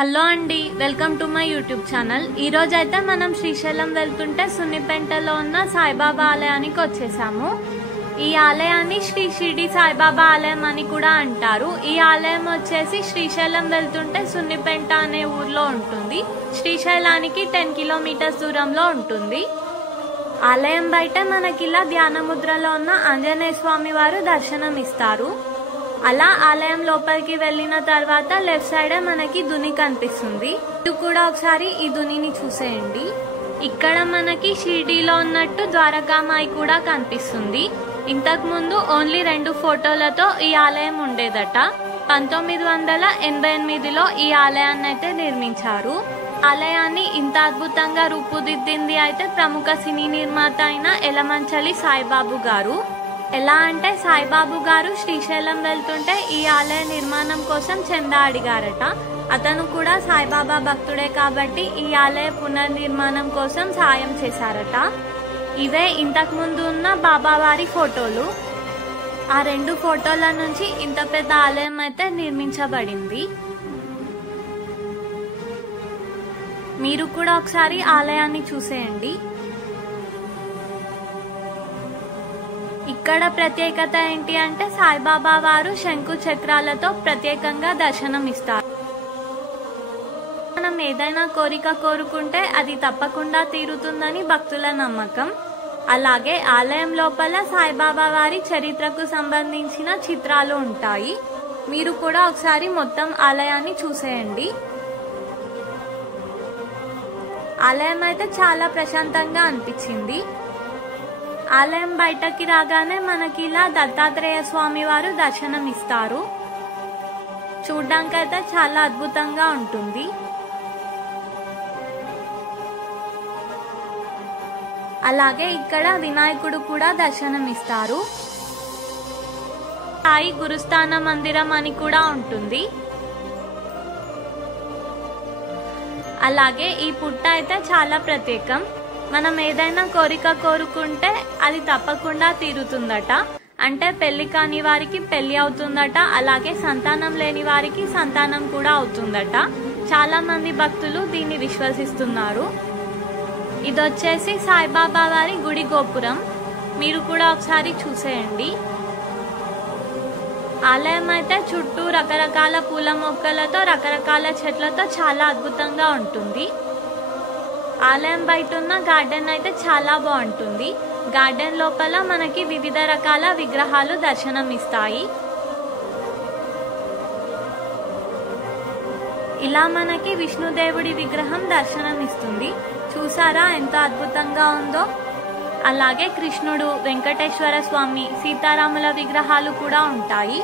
Hello అండి, welcome to my YouTube channel. ఈ రోజు అయితే మనం శ్రీశైలం వెళ్తుంటే సున్నిపెంటలో ఉన్న సాయిబాబా ఆలయానికి వచ్చేసాము. ఈ ఆలయాన్ని శ్రీ షిరిడి సాయిబాబా ఆలయం అని కూడా అంటారు. ఈ ఆలయం వచ్చేసి శ్రీశైలం వెళ్తుంటే సున్నిపెంట అనే ఊర్లో ఉంటుంది. శ్రీశైలానికి 10 కిలోమీటర్స్ దూరంలో ఉంటుంది. ఆలయం బయట మనకిలా ధ్యాన ముద్రలో ఉన్న ఆంజనేయ స్వామి వారు దర్శనం ఇస్తారు. అలా ఆలయం లోపలికి వెళ్ళిన తర్వాత లెఫ్ట్ సైడ్ మనకి దుని కనిపిస్తుంది. ఇది కూడా ఒకసారి ఈ దునిని చూసేయండి. ఇక్కడ మనకి షిరిడీలో ఉన్నట్టు ద్వారకామాయి కూడా కనిపిస్తుంది. ఇంతకు ముందు ఓన్లీ 2 ఫోటోలతో ఈ ఆలయం ఉండేదట. 1988లో ఈ ఆలయాన్ని అయితే నిర్మించారు. ఆలయాన్ని ఇంత అద్భుతంగా రూపుదిద్దింది అయితే ప్రముఖ సినీ నిర్మాత అయిన ఎలమంచలి సాయిబాబు గారు. ఎలా అంటే సాయిబాబు గారు శ్రీశైలం వెళ్తుంటే ఈ ఆలయ నిర్మాణం కోసం చందా అడిగారట. అతను కూడా సాయిబాబా భక్తుడే కాబట్టి ఈ ఆలయ పునర్నిర్మాణం కోసం సాయం చేశారట. ఇవే ఇంతకు ముందు ఉన్న బాబావారి ఫోటోలు. ఆ 2 ఫోటోల నుంచి ఇంత పెద్ద ఆలయం అయితే నిర్మించబడింది. మీరు కూడా ఒకసారి ఆలయాన్ని చూసేయండి. ఇక్కడ ప్రత్యేకత ఏంటి అంటే సాయిబాబా వారు శంకు చక్రాలతో ప్రత్యేకంగా దర్శనం ఇస్తారు. మనం ఏదైనా కోరిక కోరుకుంటే అది తప్పకుండా తీరుతుందని భక్తుల నమ్మకం. అలాగే ఆలయం లోపల సాయిబాబా వారి చరిత్రకు సంబంధించిన చిత్రాలు ఉంటాయి. మీరు కూడా ఒకసారి మొత్తం ఆలయాన్ని చూసేయండి. ఆలయం అయితే చాలా ప్రశాంతంగా అనిపించింది. ఆలయం బయటకి రాగానే మనకి ఇలా దత్తాత్రేయ స్వామి వారు దర్శనం ఇస్తారు. చూడ్డానికైతే చాలా అద్భుతంగా ఉంటుంది. అలాగే ఇక్కడ వినాయకుడు కూడా దర్శనం ఇస్తారు. సాయి గురుస్థాన మందిరం అని కూడా ఉంటుంది. అలాగే ఈ పుట్ట అయితే చాలా ప్రత్యేకం. మనం ఏదైనా కోరిక కోరుకుంటే అది తప్పకుండా తీరుతుందట. అంటే పెళ్లి కాని వారికి పెళ్లి అవుతుందట. అలాగే సంతానం లేని వారికి సంతానం కూడా అవుతుందట. చాలా మంది భక్తులు దీన్ని విశ్వసిస్తున్నారు. ఇదొచ్చేసి సాయిబాబా వారి గుడి గోపురం. మీరు కూడా ఒకసారి చూసేయండి. ఆలయం అయితే చుట్టూ రకరకాల పూల మొక్కలతో రకరకాల చెట్లతో చాలా అద్భుతంగా ఉంటుంది. ఆలయం బయట ఉన్న గార్డెన్ అయితే చాలా బాగుంటుంది. గార్డెన్ లోపల మనకి వివిధ రకాల విగ్రహాలు దర్శనం ఇస్తాయి. ఇలా మనకి విష్ణుదేవుడి విగ్రహం దర్శనం ఇస్తుంది. చూసారా ఎంత అద్భుతంగా ఉందో. అలాగే కృష్ణుడు, వెంకటేశ్వర స్వామి, సీతారాముల విగ్రహాలు కూడా ఉంటాయి.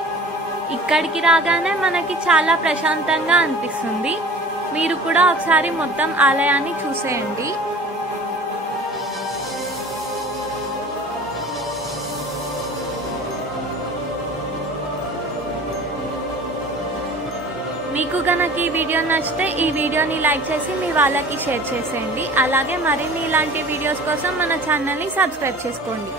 ఇక్కడికి రాగానే మనకి చాలా ప్రశాంతంగా అనిపిస్తుంది. మీరు కూడా ఒకసారి మొత్తం ఆలయాన్ని చూసేయండి. మీకు గనక ఈ వీడియో నచ్చితే ఈ వీడియోని లైక్ చేసి మీ వాళ్ళకి షేర్ చేసేయండి. అలాగే మరిన్ని ఇలాంటి వీడియోస్ కోసం మన ఛానల్ని సబ్స్క్రైబ్ చేసుకోండి.